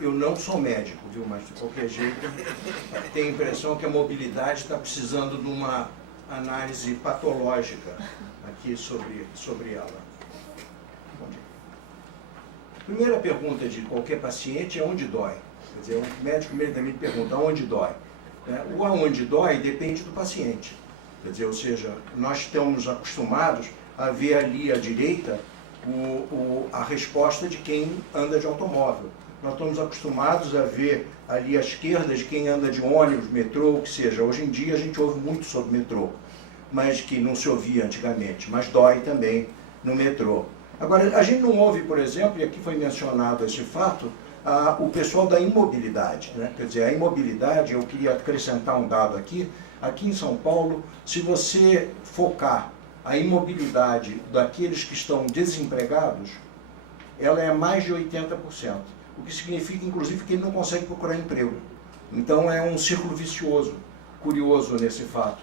eu não sou médico, viu, mas de qualquer jeito tenho a impressão que a mobilidade está precisando de uma análise patológica aqui sobre ela. Bom dia. Primeira pergunta de qualquer paciente é onde dói. Quer dizer, o médico imediatamente pergunta aonde dói. O aonde dói depende do paciente. Quer dizer, ou seja, nós estamos acostumados a ver ali à direita a resposta de quem anda de automóvel. Nós estamos acostumados a ver ali à esquerda de quem anda de ônibus, metrô, o que seja. Hoje em dia a gente ouve muito sobre metrô, mas que não se ouvia antigamente, mas dói também no metrô. Agora, a gente não ouve, por exemplo, e aqui foi mencionado esse fato, o pessoal da imobilidade, né? Quer dizer, a imobilidade, eu queria acrescentar um dado aqui em São Paulo, se você focar a imobilidade daqueles que estão desempregados, ela é mais de 80%, o que significa, inclusive, que ele não consegue procurar emprego. Então, é um círculo vicioso, curioso nesse fato.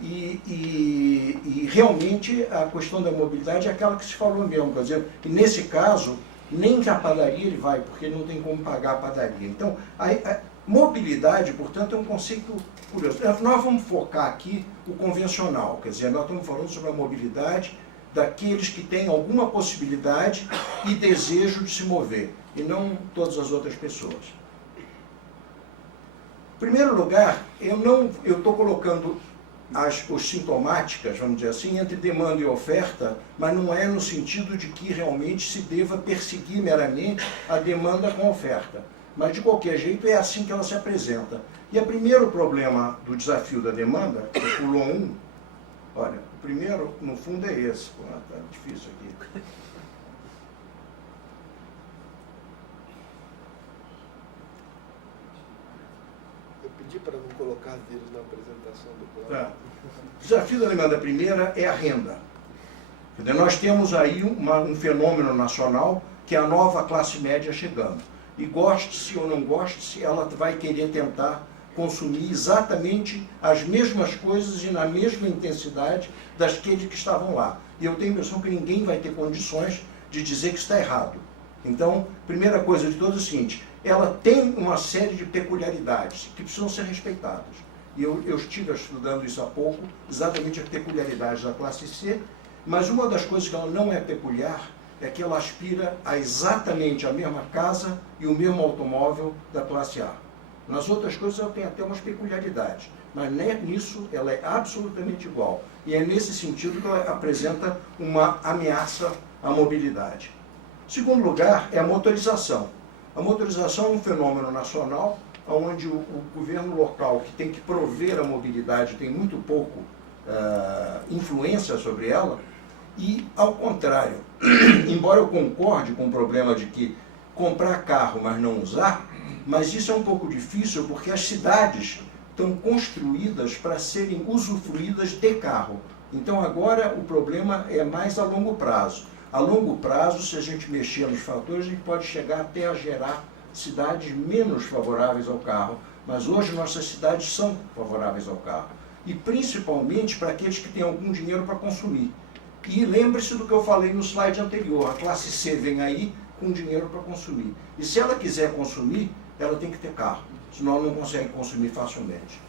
E realmente, a questão da mobilidade é aquela que se falou mesmo, por exemplo, e nesse caso, nem que a padaria ele vai, porque ele não tem como pagar a padaria. Então, a mobilidade, portanto, é um conceito curioso. Nós vamos focar aqui o convencional, quer dizer, nós estamos falando sobre a mobilidade daqueles que têm alguma possibilidade e desejo de se mover, e não todas as outras pessoas. Em primeiro lugar, eu estou colocando os sintomáticas, vamos dizer assim, entre demanda e oferta, mas não é no sentido de que realmente se deva perseguir meramente a demanda com a oferta. Mas, de qualquer jeito, é assim que ela se apresenta. E o primeiro problema do desafio da demanda, que pulou um, olha, o primeiro, no fundo, é esse. Está difícil aqui. Eu pedi para não colocar vírus na apresentação do plano. O desafio da demanda primeira é a renda. Nós temos aí um fenômeno nacional que é a nova classe média chegando. E goste-se ou não goste-se, ela vai querer tentar consumir exatamente as mesmas coisas e na mesma intensidade daqueles que estavam lá. E eu tenho a impressão que ninguém vai ter condições de dizer que está errado. Então, primeira coisa de todas é o seguinte, ela tem uma série de peculiaridades que precisam ser respeitadas. E eu estive estudando isso há pouco, exatamente as peculiaridades da classe C, mas uma das coisas que ela não é peculiar é que ela aspira a exatamente a mesma casa e o mesmo automóvel da classe A. Nas outras coisas ela tem até umas peculiaridades, mas nisso ela é absolutamente igual. E é nesse sentido que ela apresenta uma ameaça à mobilidade. Segundo lugar, é a motorização. A motorização é um fenômeno nacional, onde o governo local, que tem que prover a mobilidade, tem muito pouco influência sobre ela. E, ao contrário, embora eu concorde com o problema de que comprar carro, mas não usar, mas isso é um pouco difícil porque as cidades estão construídas para serem usufruídas de carro. Então, agora, o problema é mais a longo prazo. A longo prazo, se a gente mexer nos fatores, a gente pode chegar até a gerar cidades menos favoráveis ao carro. Mas hoje, nossas cidades são favoráveis ao carro. E, principalmente, para aqueles que têm algum dinheiro para consumir. E lembre-se do que eu falei no slide anterior, a classe C vem aí com dinheiro para consumir. E se ela quiser consumir, ela tem que ter carro, senão ela não consegue consumir facilmente.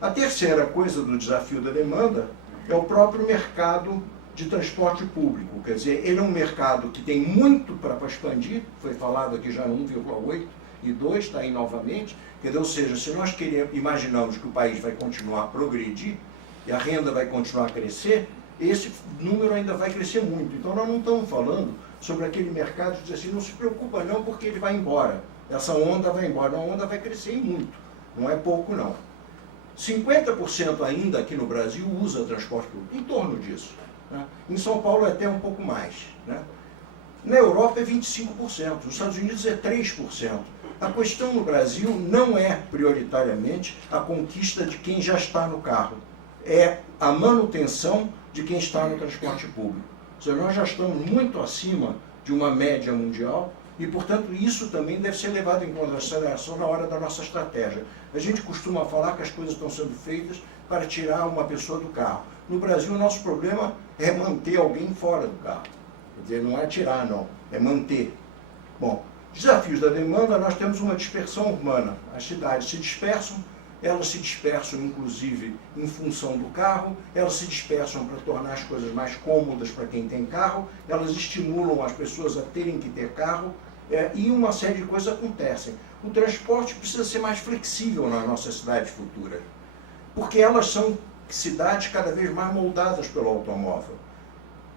A terceira coisa do desafio da demanda é o próprio mercado de transporte público. Quer dizer, ele é um mercado que tem muito para expandir, foi falado aqui já no 1,8 e 2, está aí novamente. Quer dizer, ou seja, se nós imaginamos que o país vai continuar a progredir e a renda vai continuar a crescer, esse número ainda vai crescer muito. Então, nós não estamos falando sobre aquele mercado de dizer assim, não se preocupa não, porque ele vai embora. Essa onda vai embora. A onda vai crescer muito. Não é pouco, não. 50% ainda aqui no Brasil usa transporte público, em torno disso. Né? Em São Paulo é até um pouco mais. Né? Na Europa é 25%, nos Estados Unidos é 3%. A questão no Brasil não é prioritariamente a conquista de quem já está no carro. É a manutenção de quem está no transporte público. Ou seja, nós já estamos muito acima de uma média mundial e, portanto, isso também deve ser levado em consideração na hora da nossa estratégia. A gente costuma falar que as coisas estão sendo feitas para tirar uma pessoa do carro. No Brasil, o nosso problema é manter alguém fora do carro. Quer dizer, não é tirar, não, é manter. Bom, Desafios da demanda, nós temos uma dispersão urbana. As cidades se dispersam, elas se dispersam inclusive em função do carro, elas se dispersam para tornar as coisas mais cômodas para quem tem carro, elas estimulam as pessoas a terem que ter carro, e uma série de coisas acontecem. O transporte precisa ser mais flexível nas nossas cidades futuras, porque elas são cidades cada vez mais moldadas pelo automóvel.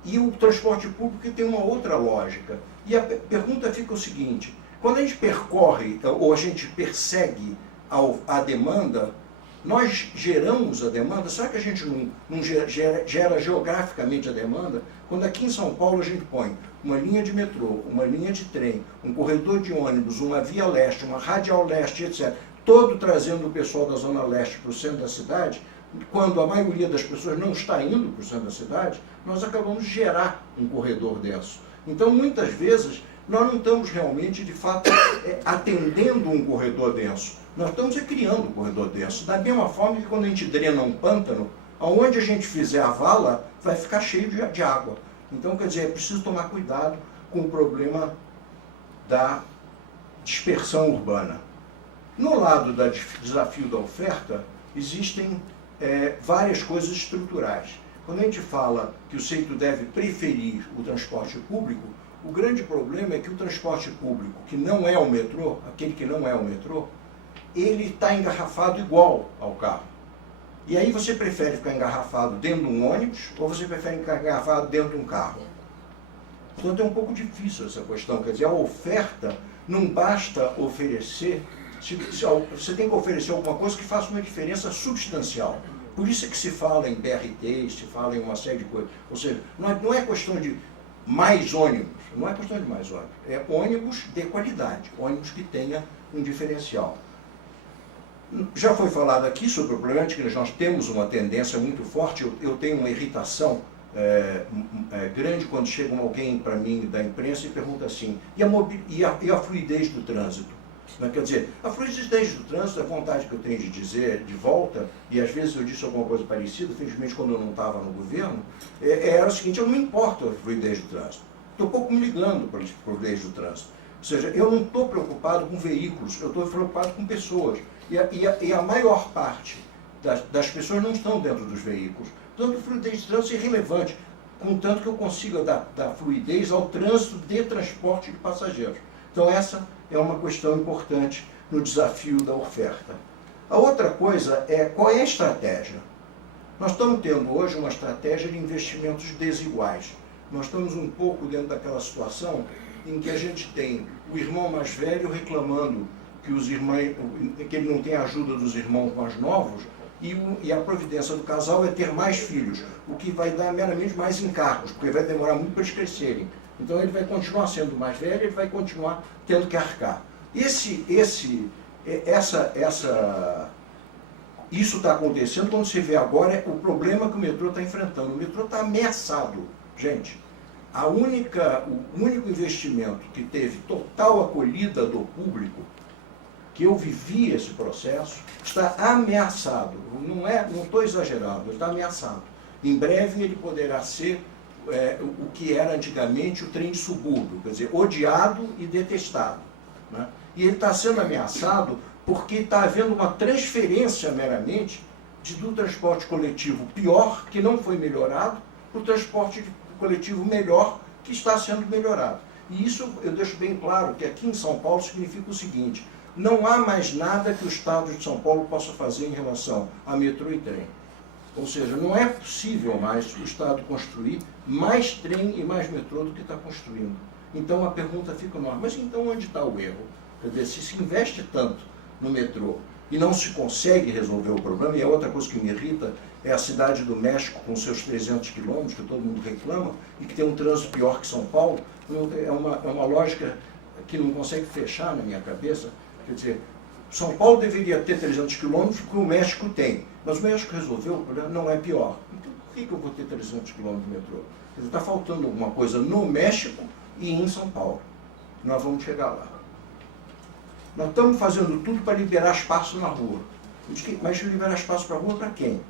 E o transporte público tem uma outra lógica. E a pergunta fica o seguinte: quando a gente percorre ou a gente persegue a demanda, nós geramos a demanda? Será que a gente não gera geograficamente a demanda? Quando aqui em São Paulo a gente põe uma linha de metrô, uma linha de trem, um corredor de ônibus, uma via leste, uma radial leste, etc., todo trazendo o pessoal da zona leste para o centro da cidade, quando a maioria das pessoas não está indo para o centro da cidade, nós acabamos de gerar um corredor denso. Então, muitas vezes, nós não estamos realmente, de fato, atendendo um corredor denso. Nós estamos criando um corredor denso. Da mesma forma que quando a gente drena um pântano, aonde a gente fizer a vala, vai ficar cheio de água. Então, quer dizer, é preciso tomar cuidado com o problema da dispersão urbana. No lado do desafio da oferta, existem várias coisas estruturais. Quando a gente fala que o centro deve preferir o transporte público, o grande problema é que o transporte público, que não é o metrô, aquele que não é o metrô, ele está engarrafado igual ao carro. E aí você prefere ficar engarrafado dentro de um ônibus ou você prefere ficar engarrafado dentro de um carro? Portanto, é um pouco difícil essa questão. Quer dizer, a oferta não basta oferecer, você tem que oferecer alguma coisa que faça uma diferença substancial. Por isso é que se fala em BRT, se fala em uma série de coisas. Ou seja, não é questão de mais ônibus, não é questão de mais ônibus, é ônibus de qualidade, ônibus que tenha um diferencial. Já foi falado aqui sobre o problema de que nós temos uma tendência muito forte, eu tenho uma irritação grande quando chega alguém para mim da imprensa e pergunta assim, e a fluidez do trânsito? Quer dizer, a fluidez do trânsito, a vontade que eu tenho de dizer de volta, e às vezes eu disse alguma coisa parecida, felizmente quando eu não estava no governo, era o seguinte: eu não me importo a fluidez do trânsito, estou pouco me ligando para a fluidez do trânsito. Ou seja, eu não estou preocupado com veículos, eu estou preocupado com pessoas. E a maior parte das pessoas não estão dentro dos veículos. Portanto, a fluidez do trânsito é irrelevante, contanto que eu consiga dar fluidez ao trânsito de transporte de passageiros. Então, essa é uma questão importante no desafio da oferta. A outra coisa é qual é a estratégia. Nós estamos tendo hoje uma estratégia de investimentos desiguais. Nós estamos um pouco dentro daquela situação em que a gente tem o irmão mais velho reclamando que ele não tem a ajuda dos irmãos mais novos, e a providência do casal é ter mais filhos, o que vai dar meramente mais encargos, porque vai demorar muito para eles crescerem. Então ele vai continuar sendo mais velho, ele vai continuar tendo que arcar. Isso está acontecendo quando você vê agora o problema que o metrô está enfrentando. O metrô está ameaçado, gente. O único investimento que teve total acolhida do público, que eu vivi esse processo, está ameaçado. Não estou exagerando, ele está ameaçado. Em breve ele poderá ser o que era antigamente o trem de subúrbio, quer dizer, odiado e detestado. Né? E ele está sendo ameaçado porque está havendo uma transferência meramente do transporte coletivo pior, que não foi melhorado, para o transporte coletivo melhor, que está sendo melhorado. E isso eu deixo bem claro, que aqui em São Paulo significa o seguinte: não há mais nada que o Estado de São Paulo possa fazer em relação a metrô e trem. Ou seja, não é possível mais o Estado construir mais trem e mais metrô do que está construindo. Então a pergunta fica enorme: mas então onde está o erro? Quer dizer, se investe tanto no metrô e não se consegue resolver o problema, e a outra coisa que me irrita é a cidade do México com seus 300 quilômetros, que todo mundo reclama, e que tem um trânsito pior que São Paulo, é uma lógica que não consegue fechar na minha cabeça. Quer dizer, São Paulo deveria ter 300 quilômetros, porque o México tem. Mas o México resolveu, o problema não é pior. Então, por que eu vou ter 300 quilômetros de metrô? Quer dizer, está faltando alguma coisa no México e em São Paulo. Nós vamos chegar lá. Nós estamos fazendo tudo para liberar espaço na rua. Mas liberar espaço para a rua para quem?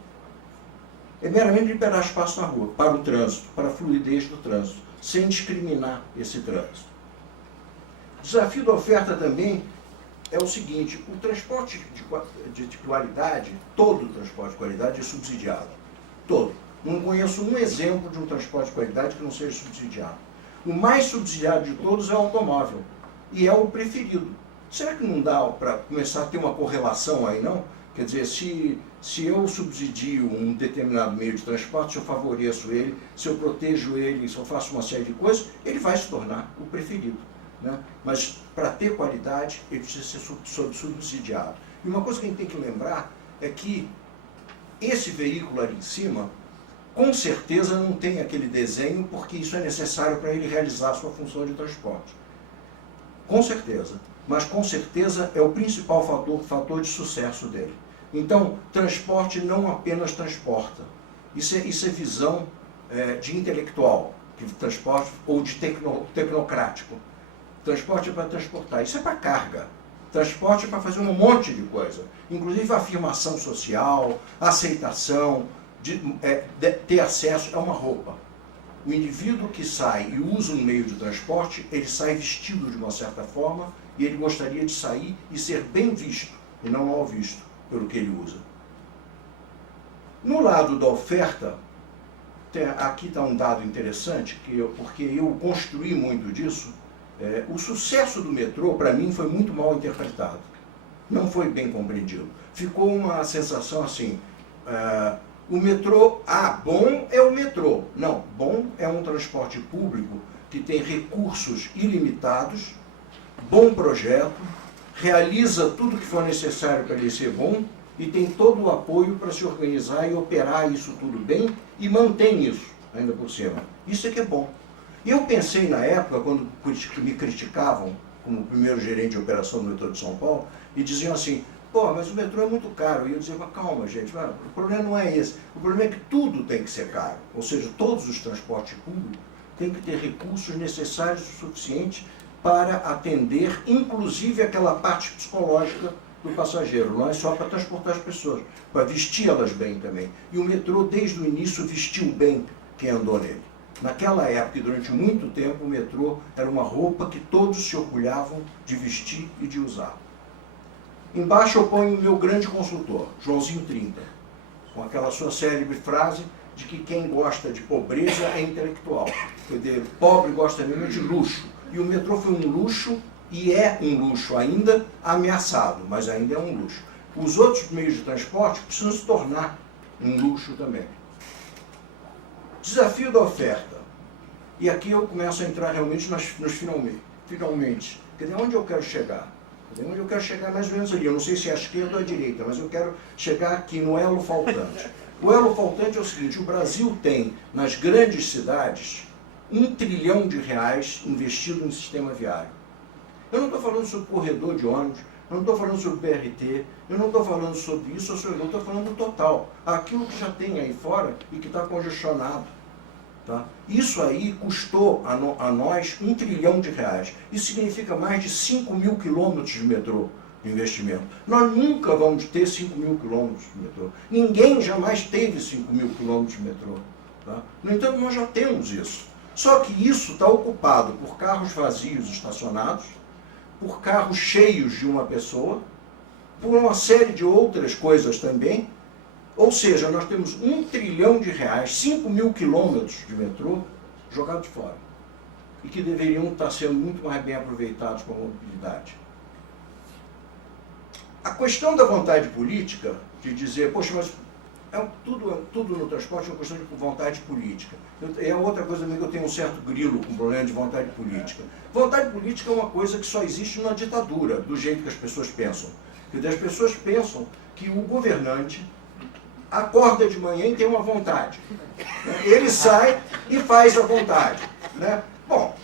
É meramente liberar espaço na rua, para o trânsito, para a fluidez do trânsito, sem discriminar esse trânsito. desafio da oferta também é o seguinte: o transporte de qualidade, todo o transporte de qualidade é subsidiado. Todo. Não conheço um exemplo de um transporte de qualidade que não seja subsidiado. O mais subsidiado de todos é o automóvel. E é o preferido. Será que não dá para começar a ter uma correlação aí, não? Quer dizer, se eu subsidio um determinado meio de transporte, se eu favoreço ele, se eu protejo ele, se eu faço uma série de coisas, ele vai se tornar o preferido, né? Mas para ter qualidade, ele precisa ser subsidiado. E uma coisa que a gente tem que lembrar é que esse veículo ali em cima, com certeza não tem aquele desenho, porque isso é necessário para ele realizar a sua função de transporte. Com certeza. Mas com certeza é o principal fator de sucesso dele. Então, transporte não apenas transporta. Isso é visão de intelectual, de transporte, ou de tecnocrático. Transporte é para transportar, isso é para carga. Transporte é para fazer um monte de coisa, inclusive afirmação social, aceitação, de ter acesso a uma roupa. O indivíduo que sai e usa um meio de transporte, ele sai vestido de uma certa forma e ele gostaria de sair e ser bem visto, e não mal visto pelo que ele usa. No lado da oferta, aqui está um dado interessante, porque eu construí muito disso. O sucesso do metrô, para mim, foi muito mal interpretado. Não foi bem compreendido. Ficou uma sensação assim, o metrô, bom é o metrô. Não, bom é um transporte público que tem recursos ilimitados, bom projeto, realiza tudo que for necessário para ele ser bom e tem todo o apoio para se organizar e operar isso tudo bem e mantém isso, ainda por cima. Isso é que é bom. E eu pensei na época, quando me criticavam como primeiro gerente de operação do metrô de São Paulo, e diziam assim, pô, mas o metrô é muito caro. E eu dizia, calma, gente, o problema não é esse. O problema é que tudo tem que ser caro. Ou seja, todos os transportes públicos têm que ter recursos necessários o suficiente para atender, inclusive, aquela parte psicológica do passageiro. Não é só para transportar as pessoas, para vestir elas bem também. E o metrô, desde o início, vestiu bem quem andou nele. Naquela época, e durante muito tempo, o metrô era uma roupa que todos se orgulhavam de vestir e de usar. Embaixo eu ponho o meu grande consultor, Joãozinho 30, com aquela sua célebre frase de que quem gosta de pobreza é intelectual. Quer dizer, pobre gosta mesmo de luxo. E o metrô foi um luxo, e é um luxo ainda ameaçado, mas ainda é um luxo. Os outros meios de transporte precisam se tornar um luxo também. Desafio da oferta. E aqui eu começo a entrar realmente nos finalmente. Quer dizer, onde eu quero chegar? Onde eu quero chegar mais ou menos ali. Eu não sei se é a esquerda ou a direita, mas eu quero chegar aqui no elo faltante. O elo faltante é o seguinte: o Brasil tem, nas grandes cidades, R$1 trilhão investido em sistema viário. Eu não estou falando sobre corredor de ônibus, eu não estou falando sobre BRT, eu não estou falando sobre isso, eu estou falando do total. Aquilo que já tem aí fora e que está congestionado. Tá? Isso aí custou a nós R$1 trilhão. Isso significa mais de 5.000 quilômetros de metrô de investimento. Nós nunca vamos ter 5.000 quilômetros de metrô. Ninguém jamais teve 5.000 quilômetros de metrô. Tá? No entanto, nós já temos isso. Só que isso está ocupado por carros vazios estacionados, por carros cheios de uma pessoa, por uma série de outras coisas também. Ou seja, nós temos R$1 trilhão, 5.000 quilômetros de metrô jogados fora. E que deveriam estar sendo muito mais bem aproveitados para a mobilidade. A questão da vontade política, de dizer, poxa, mas tudo no transporte é uma questão de vontade política. É outra coisa também que eu tenho um certo grilo com o problema de vontade política. Vontade política é uma coisa que só existe na ditadura, do jeito que as pessoas pensam. Porque as pessoas pensam que o governante acorda de manhã e tem uma vontade. Ele sai e faz a vontade. Né? Bom,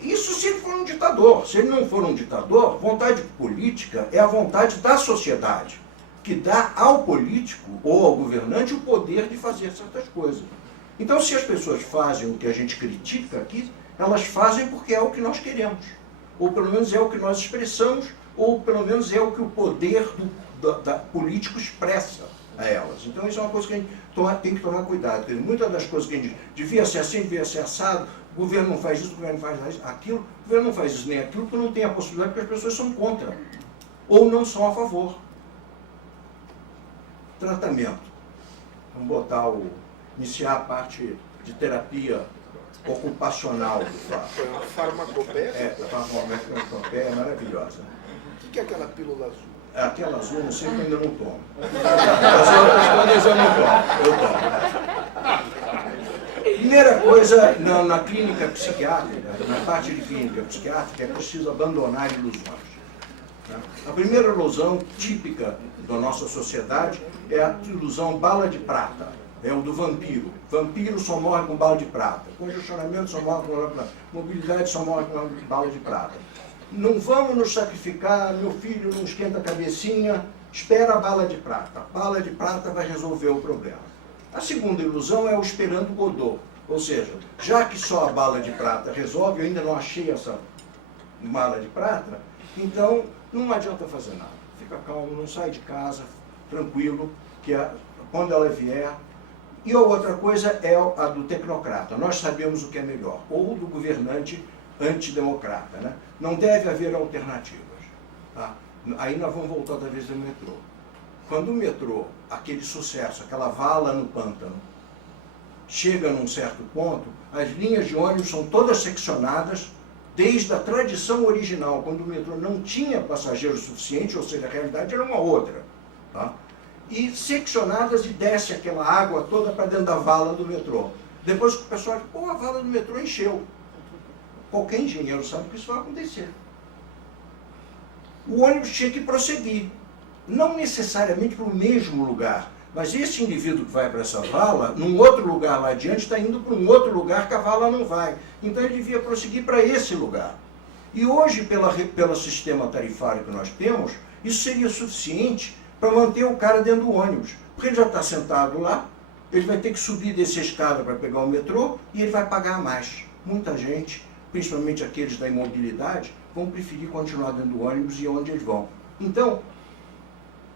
isso se ele for um ditador. Se ele não for um ditador, vontade política é a vontade da sociedade, que dá ao político ou ao governante o poder de fazer certas coisas. Então, se as pessoas fazem o que a gente critica aqui, elas fazem porque é o que nós queremos. Ou pelo menos é o que nós expressamos, ou pelo menos é o que o poder político expressa a elas. Então isso é uma coisa que a gente tem que tomar cuidado. Muitas das coisas que a gente devia ser assim, devia ser assado, O governo não faz isso, o governo não faz aquilo, o governo não faz isso nem aquilo, porque não tem a possibilidade, porque as pessoas são contra. Ou não são a favor. Tratamento. Vamos botar iniciar a parte de terapia ocupacional do fato. A farmacopeia? A farmacopeia é maravilhosa. O que é aquela pílula azul? Aquela azul, não sei que eu ainda não tomo. As outras coisas eu não tomo. Eu tomo. Primeira coisa, na clínica psiquiátrica, na parte de clínica psiquiátrica, é preciso abandonar ilusões. A primeira ilusão típica da nossa sociedade é a ilusão bala de prata. É o do vampiro. Vampiro só morre com bala de prata. Congestionamento só morre com bala de prata. Mobilidade só morre com bala de prata. Não vamos nos sacrificar, meu filho não esquenta a cabecinha, espera a bala de prata. A bala de prata vai resolver o problema. A segunda ilusão é o esperando Godot. Ou seja, já que só a bala de prata resolve, eu ainda não achei essa bala de prata, então não adianta fazer nada. Fica calmo, não sai de casa, tranquilo, que quando ela vier. E a outra coisa é a do tecnocrata. Nós sabemos o que é melhor. Ou do governante antidemocrata. Né? Não deve haver alternativas. Tá? Aí nós vamos voltar outra vez ao metrô. Quando o metrô, aquele sucesso, aquela vala no pântano, chega num certo ponto, as linhas de ônibus são todas seccionadas desde a tradição original, quando o metrô não tinha passageiros suficientes, ou seja, a realidade era uma outra. Tá? E seccionadas e desce aquela água toda para dentro da vala do metrô. Depois o pessoal diz, pô, a vala do metrô encheu. Qualquer engenheiro sabe que isso vai acontecer. O ônibus tinha que prosseguir. Não necessariamente para o mesmo lugar, mas esse indivíduo que vai para essa vala, num outro lugar lá adiante, está indo para um outro lugar que a vala não vai. Então ele devia prosseguir para esse lugar. E hoje, pelo sistema tarifário que nós temos, isso seria suficiente para manter o cara dentro do ônibus. Porque ele já está sentado lá, ele vai ter que subir e descer a escada para pegar o metrô e ele vai pagar mais. Muita gente, principalmente aqueles da imobilidade, vão preferir continuar dentro do ônibus e onde eles vão. Então,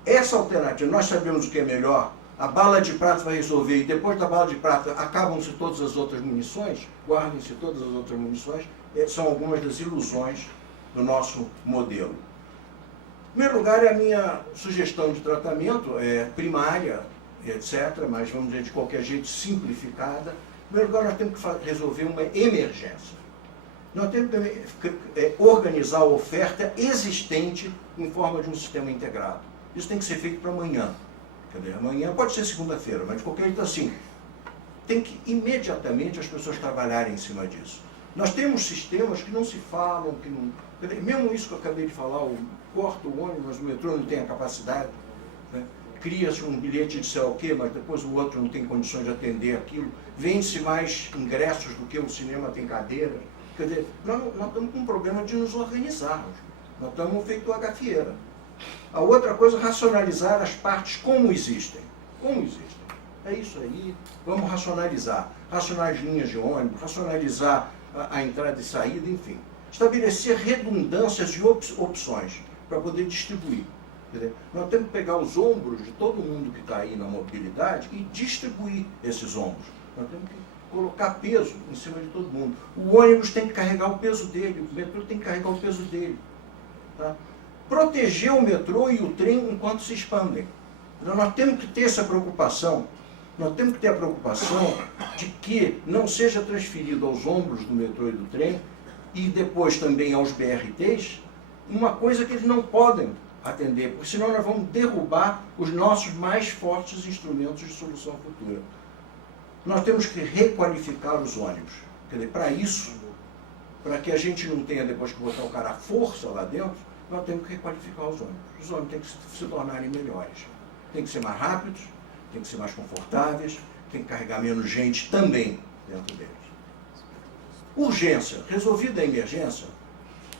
essa alternativa, nós sabemos o que é melhor, a bala de prata vai resolver, e depois da bala de prata acabam-se todas as outras munições, guardem-se todas as outras munições, são algumas das ilusões do nosso modelo. Em primeiro lugar, é a minha sugestão de tratamento, primária, etc., mas vamos dizer de qualquer jeito simplificada. Em primeiro lugar, nós temos que resolver uma emergência. Nós temos que organizar a oferta existente em forma de um sistema integrado. Isso tem que ser feito para amanhã. Quer dizer, amanhã pode ser segunda-feira, mas de qualquer jeito assim, tem que imediatamente as pessoas trabalharem em cima disso. Nós temos sistemas que não se falam, que não... Mesmo isso que eu acabei de falar, corta o ônibus, mas o metrô não tem a capacidade, né? Cria-se um bilhete de sei lá o quê, mas depois o outro não tem condições de atender aquilo, vende-se mais ingressos do que o cinema tem cadeiras. Quer dizer, nós estamos com um problema de nos organizarmos, nós estamos feito a gafieira. A outra coisa, racionalizar as partes como existem. Como existem. É isso aí, vamos racionalizar. Racionalizar as linhas de ônibus, racionalizar a entrada e saída, enfim. Estabelecer redundâncias e opções para poder distribuir. Quer dizer, nós temos que pegar os ombros de todo mundo que está aí na mobilidade e distribuir esses ombros. Nós temos que colocar peso em cima de todo mundo. O ônibus tem que carregar o peso dele, o metrô tem que carregar o peso dele. Tá? Proteger o metrô e o trem enquanto se expandem. Então nós temos que ter essa preocupação, nós temos que ter a preocupação de que não seja transferido aos ombros do metrô e do trem e depois também aos BRTs, uma coisa que eles não podem atender, porque senão nós vamos derrubar os nossos mais fortes instrumentos de solução futura. Nós temos que requalificar os ônibus. Quer dizer, para isso, para que a gente não tenha depois que botar o cara à força lá dentro, nós temos que requalificar os ônibus. Os ônibus têm que se tornarem melhores. Tem que ser mais rápidos, tem que ser mais confortáveis, tem que carregar menos gente também dentro deles. Urgência. Resolvida a emergência,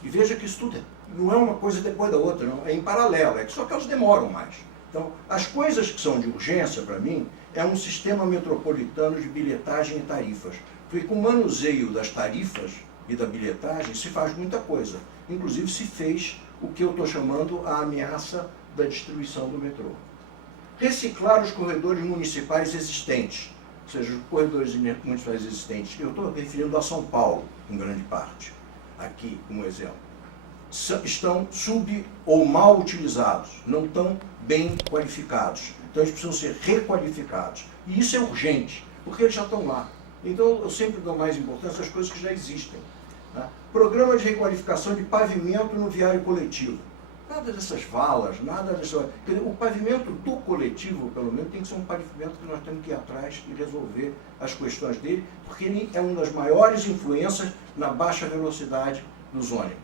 e veja que isso tudo não é uma coisa depois da outra, não, é em paralelo, só que elas demoram mais. Então, as coisas que são de urgência, para mim, é um sistema metropolitano de bilhetagem e tarifas. Porque com o manuseio das tarifas e da bilhetagem se faz muita coisa. Inclusive se fez o que eu estou chamando a ameaça da destruição do metrô. Reciclar os corredores municipais existentes. ou seja, os corredores municipais existentes, eu estou referindo a São Paulo, em grande parte, aqui como exemplo, estão ou mal utilizados, não estão bem qualificados. Então eles precisam ser requalificados. E isso é urgente, porque eles já estão lá. Então eu sempre dou mais importância às coisas que já existem. Tá? Programa de requalificação de pavimento no viário coletivo. Nada dessas valas, nada dessa... O pavimento do coletivo, pelo menos, tem que ser um pavimento que nós temos que ir atrás e resolver as questões dele, porque ele é uma das maiores influências na baixa velocidade dos ônibus.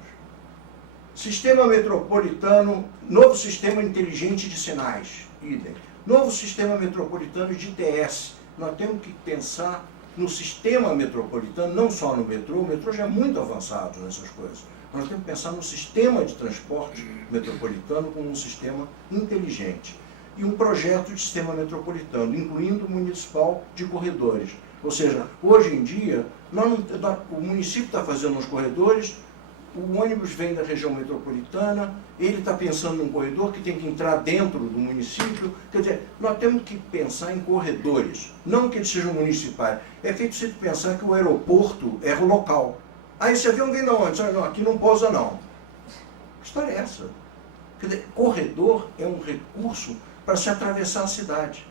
Sistema metropolitano, novo sistema inteligente de sinais, idem. Novo sistema metropolitano de ITS. Nós temos que pensar no sistema metropolitano, não só no metrô. O metrô já é muito avançado nessas coisas. Nós temos que pensar no sistema de transporte metropolitano como um sistema inteligente. E um projeto de sistema metropolitano, incluindo o municipal de corredores. Ou seja, hoje em dia, o município está fazendo os corredores, o ônibus vem da região metropolitana, ele está pensando num corredor que tem que entrar dentro do município. Quer dizer, nós temos que pensar em corredores, não que eles sejam municipais. É feito você pensar que o aeroporto é o local. Aí esse avião vem de onde? Não, aqui não pousa não. Que história é essa? Quer dizer, corredor é um recurso para se atravessar a cidade.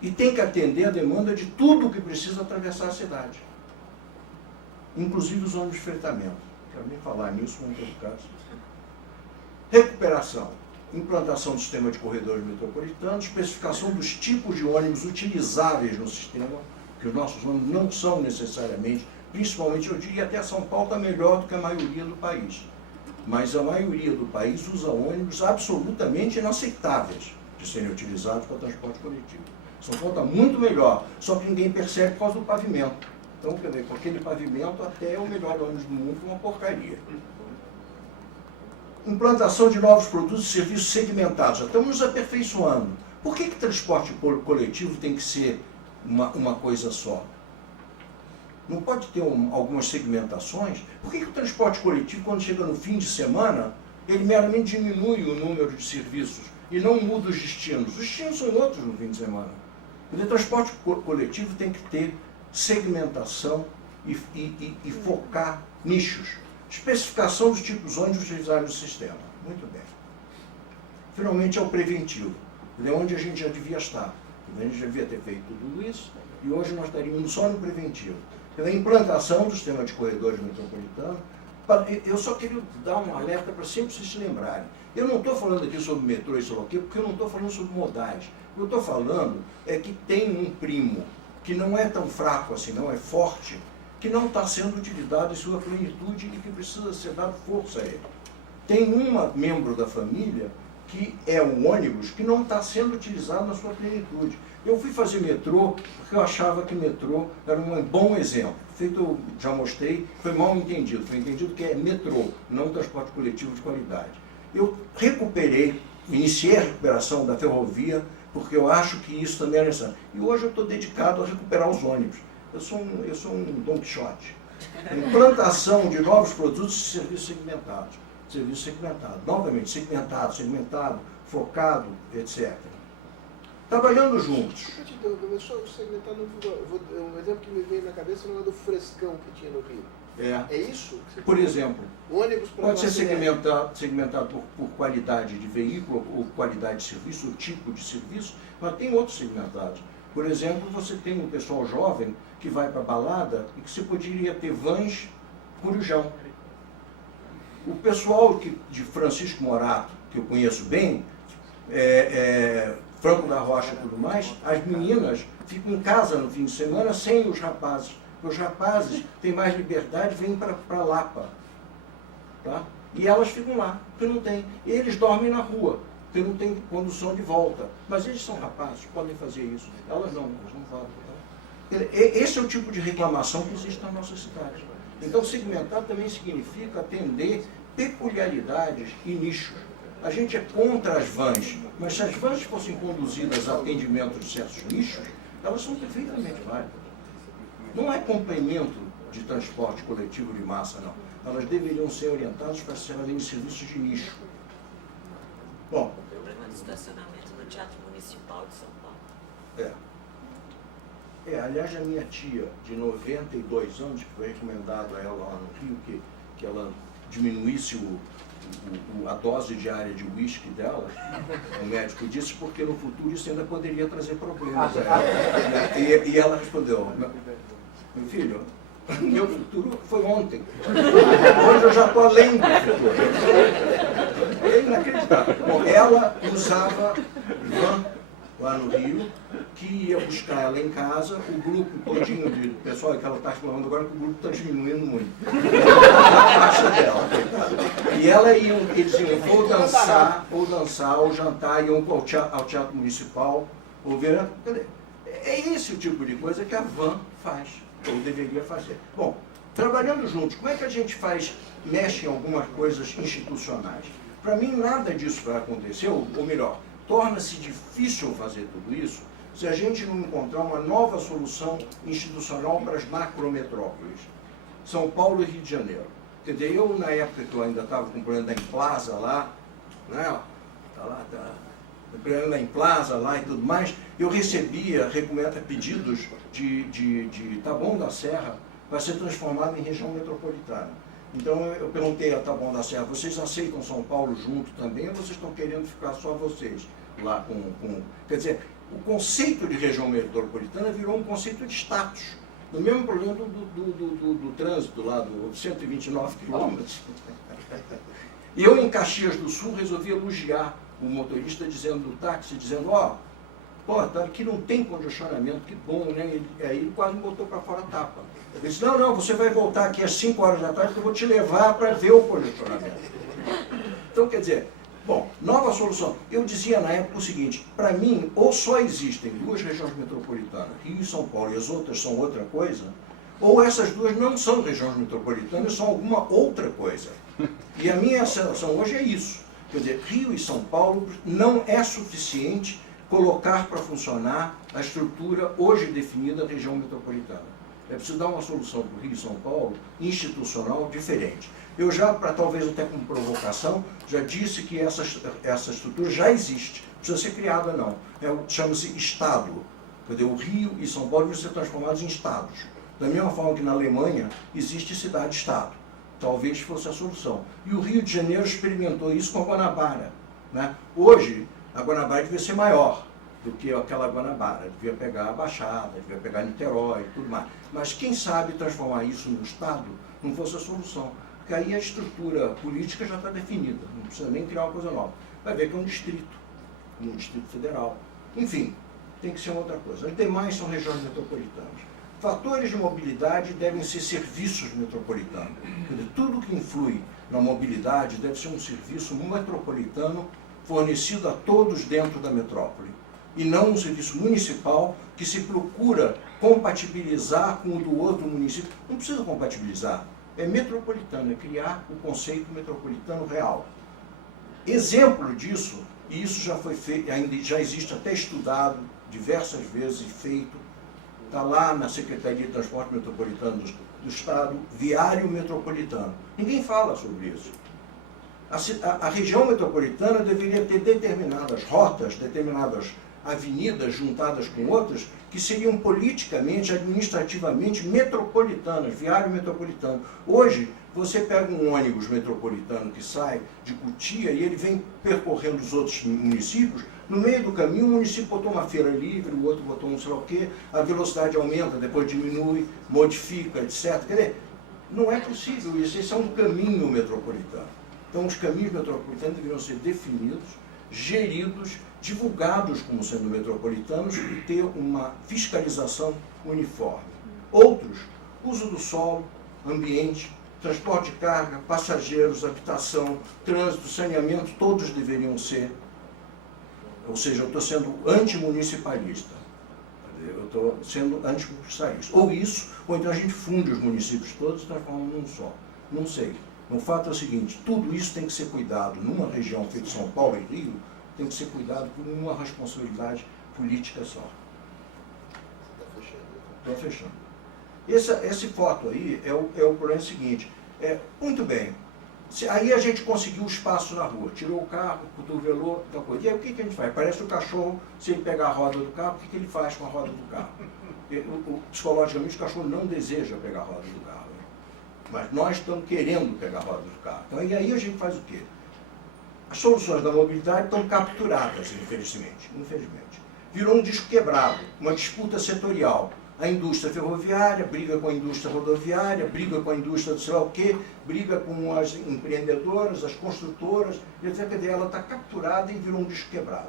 E tem que atender a demanda de tudo que precisa atravessar a cidade. Inclusive os ônibus de fretamento. Quero nem falar nisso, não tem caso. Recuperação. Implantação do sistema de corredores metropolitanos, especificação dos tipos de ônibus utilizáveis no sistema, que os nossos ônibus não são necessariamente, principalmente, eu diria, até São Paulo está melhor do que a maioria do país. Mas a maioria do país usa ônibus absolutamente inaceitáveis de serem utilizados para transporte coletivo. São Paulo está muito melhor, só que ninguém percebe por causa do pavimento. Então, quer dizer, com aquele pavimento até é o melhor ônibus do mundo, uma porcaria. Implantação de novos produtos e serviços segmentados. Já estamos nos aperfeiçoando. Por que transporte coletivo tem que ser uma coisa só? Não pode ter algumas segmentações? Por que o transporte coletivo, quando chega no fim de semana, ele meramente diminui o número de serviços e não muda os destinos? Os destinos são outros no fim de semana. O transporte coletivo tem que ter segmentação e focar nichos. Especificação dos tipos de ônibus utilizados no sistema. Muito bem. Finalmente é o preventivo. É onde a gente já devia estar. A gente já devia ter feito tudo isso e hoje nós estaríamos só no preventivo. A implantação do sistema de corredores metropolitanos. Eu só queria dar um alerta para sempre vocês se lembrarem. Eu não estou falando aqui sobre metrô e sei lá o quê, porque eu não estou falando sobre modais. O que eu estou falando é que tem um primo que não é tão fraco assim, não é forte, que não está sendo utilizado em sua plenitude e que precisa ser dado força a ele. Tem um membro da família que é o ônibus que não está sendo utilizado na sua plenitude. Eu fui fazer metrô porque eu achava que metrô era um bom exemplo. Feito, eu já mostrei, foi mal entendido. Foi entendido que é metrô, não transporte coletivo de qualidade. Eu recuperei, iniciei a recuperação da ferrovia, porque eu acho que isso também é necessário. E hoje eu estou dedicado a recuperar os ônibus. Eu sou um Don Quixote. Implantação de novos produtos e serviços segmentados. Serviço segmentado. Novamente, segmentado, focado, etc. Trabalhando juntos. Eu te interromper, mas só segmentado, um exemplo que me veio na cabeça é o do frescão que tinha no Rio. É isso? Por exemplo, ônibus pode ser segmentado por qualidade de veículo, ou qualidade de serviço, ou tipo de serviço, mas tem outros segmentados. Por exemplo, você tem um pessoal jovem que vai para a balada e que você poderia ter vans Corujão. O pessoal de Francisco Morato, que eu conheço bem, Franco da Rocha e tudo mais, as meninas ficam em casa no fim de semana sem os rapazes. Os rapazes têm mais liberdade, vêm para Lapa. Tá? E elas ficam lá, porque não tem. E eles dormem na rua, porque não tem condução de volta. Mas eles são rapazes, podem fazer isso. Elas não fazem. Tá? Esse é o tipo de reclamação que existe na nossa cidade. Então, segmentar também significa atender peculiaridades e nichos. A gente é contra as vans, mas se as vans fossem conduzidas a atendimento de certos nichos, elas são perfeitamente válidas. Não é complemento de transporte coletivo de massa, não. Elas deveriam ser orientadas para se fazerem serviços de nicho. Bom. O problema do estacionamento no Teatro Municipal de São Paulo. Aliás, a minha tia, de 92 anos, que foi recomendado a ela lá no Rio, que ela diminuísse a dose diária de uísque dela, o médico disse, porque no futuro isso ainda poderia trazer problemas a ela. E ela respondeu, meu filho, meu futuro foi ontem. Hoje eu já estou além do futuro. É inacreditável. Bom, ela usava van lá no Rio, que ia buscar ela em casa, o grupo todinho de pessoal, que ela está falando agora, que o grupo está diminuindo muito. A faixa dela. E eles iam ou dançar, ou jantar, iam ao teatro municipal, ou ver. É esse o tipo de coisa que a van faz, ou deveria fazer. Bom, trabalhando juntos, como é que a gente mexe em algumas coisas institucionais? Para mim, nada disso vai acontecer, ou melhor, torna-se difícil fazer tudo isso se a gente não encontrar uma nova solução institucional para as macrometrópoles, São Paulo e Rio de Janeiro. Quer dizer, eu, na época que eu ainda estava com o problema da Emplaza lá, né, o problema da Emplaza lá e tudo mais, eu recebia pedidos de Taboão da Serra para ser transformado em região metropolitana. Então eu perguntei a Taboão da Serra, vocês aceitam São Paulo junto também ou vocês estão querendo ficar só vocês lá com... Quer dizer, o conceito de região metropolitana virou um conceito de status. Do mesmo problema do trânsito lá, dos 129 quilômetros. E eu em Caxias do Sul resolvi elogiar o motorista do táxi, dizendo, tá, aqui não tem congestionamento, que bom, né? Aí ele quase me botou para fora a tapa. Ele disse, não, você vai voltar aqui às 5 horas da tarde que eu vou te levar para ver o congestionamento. Então, quer dizer, bom, nova solução. Eu dizia na época o seguinte, para mim, ou só existem duas regiões metropolitanas, Rio e São Paulo, e as outras são outra coisa, ou essas duas não são regiões metropolitanas, são alguma outra coisa. E a minha sensação hoje é isso. Quer dizer, Rio e São Paulo não é suficiente colocar para funcionar a estrutura hoje definida da região metropolitana. É preciso dar uma solução para o Rio e São Paulo institucional diferente. Eu já, talvez até como provocação, já disse que essa estrutura já existe, não precisa ser criada não. Chama-se Estado. Quer dizer, o Rio e São Paulo vão ser transformados em Estados. Da mesma forma que na Alemanha existe cidade-estado. Talvez fosse a solução. E o Rio de Janeiro experimentou isso com a Guanabara, né? Hoje, a Guanabara devia ser maior do que aquela Guanabara. Devia pegar a Baixada, devia pegar Niterói e tudo mais. Mas quem sabe transformar isso no Estado não fosse a solução. Porque aí a estrutura política já está definida. Não precisa nem criar uma coisa nova. Vai ver que é um distrito federal. Enfim, tem que ser uma outra coisa. As demais são regiões metropolitanas. Fatores de mobilidade devem ser serviços metropolitanos. Quer dizer, tudo que influi na mobilidade deve ser um serviço metropolitano fornecido a todos dentro da metrópole. E não um serviço municipal que se procura compatibilizar com o do outro município. Não precisa compatibilizar. É metropolitano, é criar o conceito metropolitano real. Exemplo disso, e isso já foi feito, ainda já existe até estudado diversas vezes e feito, está lá na Secretaria de Transporte Metropolitano do Estado, viário metropolitano. Ninguém fala sobre isso. A região metropolitana deveria ter determinadas rotas, determinadas avenidas juntadas com outras, que seriam politicamente, administrativamente metropolitanas, viário metropolitano. Hoje, você pega um ônibus metropolitano que sai de Cotia e ele vem percorrendo os outros municípios, no meio do caminho o município botou uma feira livre, o outro botou não sei lá o quê, a velocidade aumenta, depois diminui, modifica, etc. Quer dizer, não é possível isso, esse é um caminho metropolitano. Então os caminhos metropolitanos deveriam ser definidos, geridos, divulgados como sendo metropolitanos e ter uma fiscalização uniforme. Outros, uso do solo, ambiente, transporte de carga, passageiros, habitação, trânsito, saneamento, todos deveriam ser, ou seja, eu estou sendo antimunicipalista, eu estou sendo antimunicipalista. Ou isso, ou então a gente funde os municípios todos e transforma num só. Não sei. O fato é o seguinte, tudo isso tem que ser cuidado numa região feita São Paulo e Rio, tem que ser cuidado por uma responsabilidade política só. Estou fechando. Esse foto aí é o problema seguinte. Muito bem, aí a gente conseguiu o espaço na rua, tirou o carro, cotovelou, tal coisa. E aí o que a gente faz? Parece o cachorro, se ele pegar a roda do carro, o que ele faz com a roda do carro? Psicologicamente, o cachorro não deseja pegar a roda do carro. Mas nós estamos querendo pegar a roda do carro. Então, e aí a gente faz o quê? As soluções da mobilidade estão capturadas, infelizmente. Virou um disco quebrado, uma disputa setorial. A indústria ferroviária briga com a indústria rodoviária, briga com a indústria do sei lá o quê, briga com as empreendedoras, as construtoras, etc. Quer dizer, ela está capturada e virou um disco quebrado.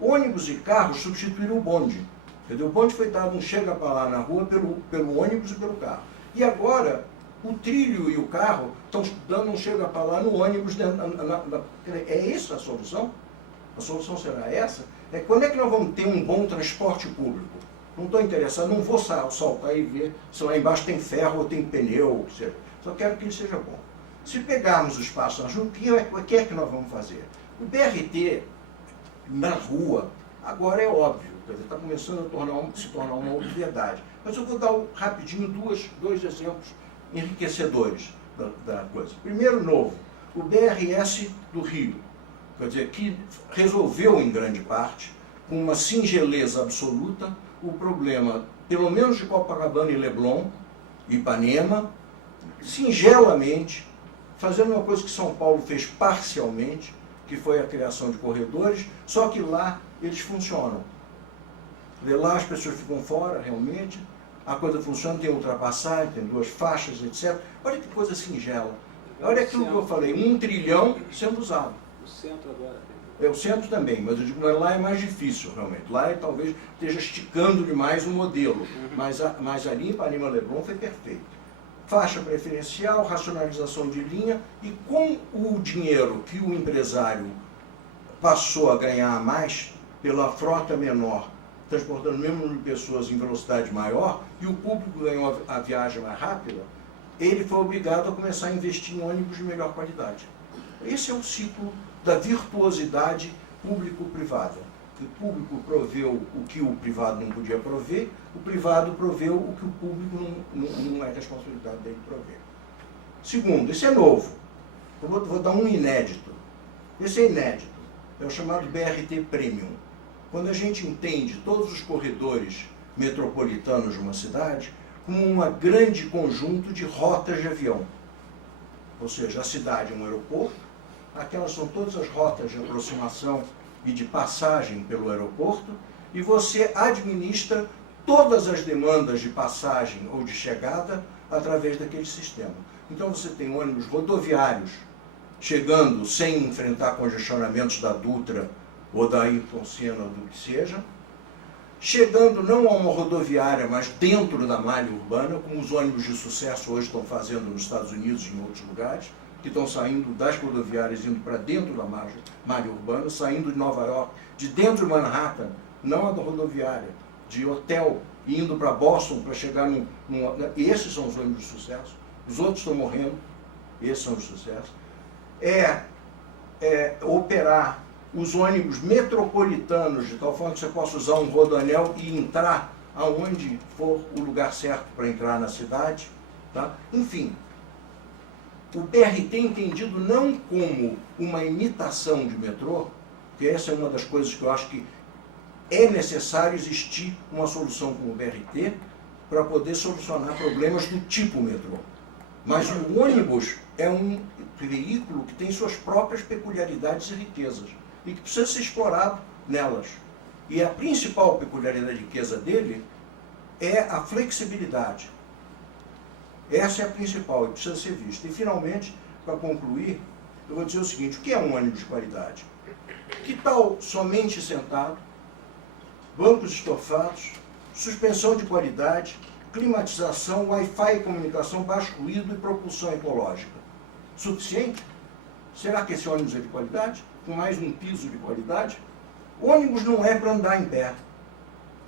Ônibus e carros substituíram o bonde. Entendeu? O bonde foi dado um chega para lá na rua pelo ônibus e pelo carro. E agora, o trilho e o carro estão dando um chega para lá no ônibus. É essa a solução? A solução será essa? Quando é que nós vamos ter um bom transporte público? Não estou interessado, não vou saltar e ver se lá embaixo tem ferro ou tem pneu, ou seja, só quero que ele seja bom. Se pegarmos o espaço na rua, o que é que nós vamos fazer? O BRT na rua, agora é óbvio, está começando a se tornar uma obviedade. Mas eu vou dar rapidinho dois exemplos enriquecedores da coisa. Primeiro, novo, o BRS do Rio, quer dizer, que resolveu em grande parte, com uma singeleza absoluta, o problema, pelo menos de Copacabana e Leblon, Ipanema, singelamente, fazendo uma coisa que São Paulo fez parcialmente, que foi a criação de corredores, só que lá eles funcionam. Lá as pessoas ficam fora, realmente, a coisa funciona, tem ultrapassagem, tem 2 faixas, etc. Olha que coisa singela. Olha aquilo que eu falei, 1 trilhão sendo usado. O centro agora tem. O centro também, mas eu digo, lá é mais difícil, realmente. Lá talvez esteja esticando demais o modelo, mas ali em Ipanema Leblon foi perfeito. Faixa preferencial, racionalização de linha, e com o dinheiro que o empresário passou a ganhar a mais pela frota menor, transportando o mesmo número de pessoas em velocidade maior, e o público ganhou a viagem mais rápida, ele foi obrigado a começar a investir em ônibus de melhor qualidade. Esse é o ciclo da virtuosidade público-privada. O público proveu o que o privado não podia prover, o privado proveu o que o público não é responsabilidade dele prover. Segundo, esse é novo. Eu vou dar um inédito. Esse é inédito. É o chamado BRT Premium. Quando a gente entende todos os corredores metropolitanos de uma cidade como um grande conjunto de rotas de avião. Ou seja, a cidade é um aeroporto, aquelas são todas as rotas de aproximação e de passagem pelo aeroporto, e você administra todas as demandas de passagem ou de chegada através daquele sistema. Então você tem ônibus rodoviários chegando sem enfrentar congestionamentos da Dutra ou da Ayrton Senna, do que seja, chegando não a uma rodoviária, mas dentro da malha urbana, como os ônibus de sucesso hoje estão fazendo nos Estados Unidos e em outros lugares, que estão saindo das rodoviárias, indo para dentro da malha urbana, saindo de Nova York, de dentro de Manhattan, não a da rodoviária, de hotel, indo para Boston para chegar Esses são os ônibus de sucesso. Os outros estão morrendo, esses são os de sucesso. Operar os ônibus metropolitanos, de tal forma que você possa usar um rodoanel e entrar aonde for o lugar certo para entrar na cidade. Tá? Enfim, o BRT é entendido não como uma imitação de metrô, que essa é uma das coisas que eu acho que é necessário existir uma solução como o BRT para poder solucionar problemas do tipo metrô. Mas o ônibus é um veículo que tem suas próprias peculiaridades e riquezas e que precisa ser explorado nelas. E a principal peculiaridade e riqueza dele é a flexibilidade. Essa é a principal e precisa ser vista. E, finalmente, para concluir, eu vou dizer o seguinte: o que é um ônibus de qualidade? Que tal somente sentado, bancos estofados, suspensão de qualidade, climatização, Wi-Fi e comunicação, baixo ruído e propulsão ecológica? Suficiente? Será que esse ônibus é de qualidade? Com mais um piso de qualidade? O ônibus não é para andar em pé.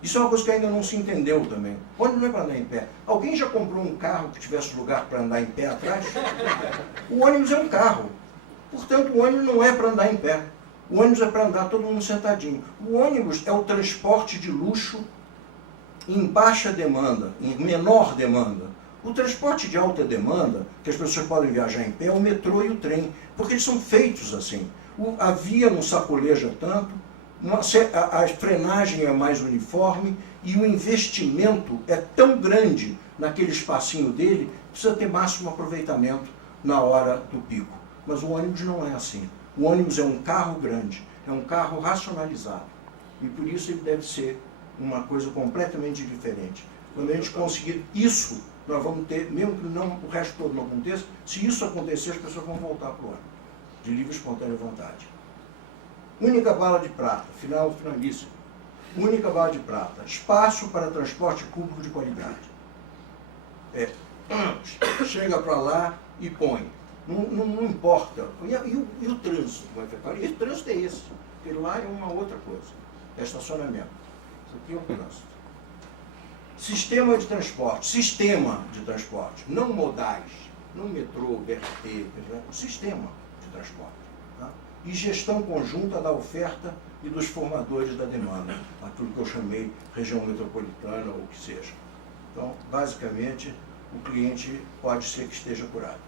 Isso é uma coisa que ainda não se entendeu também. O ônibus não é para andar em pé. Alguém já comprou um carro que tivesse lugar para andar em pé atrás? O ônibus é um carro. Portanto, o ônibus não é para andar em pé. O ônibus é para andar todo mundo sentadinho. O ônibus é o transporte de luxo em baixa demanda, em menor demanda. O transporte de alta demanda, que as pessoas podem viajar em pé, é o metrô e o trem, porque eles são feitos assim. A via não sacoleja tanto, a frenagem é mais uniforme E o investimento é tão grande naquele espacinho dele, que precisa ter máximo aproveitamento na hora do pico. Mas o ônibus não é assim. O ônibus é um carro grande, é um carro racionalizado. E por isso ele deve ser uma coisa completamente diferente. Quando a gente conseguir isso, nós vamos ter, mesmo que não, o resto todo não aconteça, se isso acontecer, as pessoas vão voltar para o ônibus, de livre e espontânea vontade. Única bala de prata, finalíssimo. Única bala de prata, espaço para transporte público de qualidade. Chega para lá e põe. Não importa. E o trânsito? Vai ficar? E o trânsito é esse. Porque lá é uma outra coisa. É estacionamento. Isso aqui é o trânsito. Sistema de transporte, não modais, não metrô, BRT, sistema de transporte. Tá? E gestão conjunta da oferta e dos formadores da demanda, aquilo que eu chamei região metropolitana ou o que seja. Então, basicamente, o cliente pode ser que esteja curado.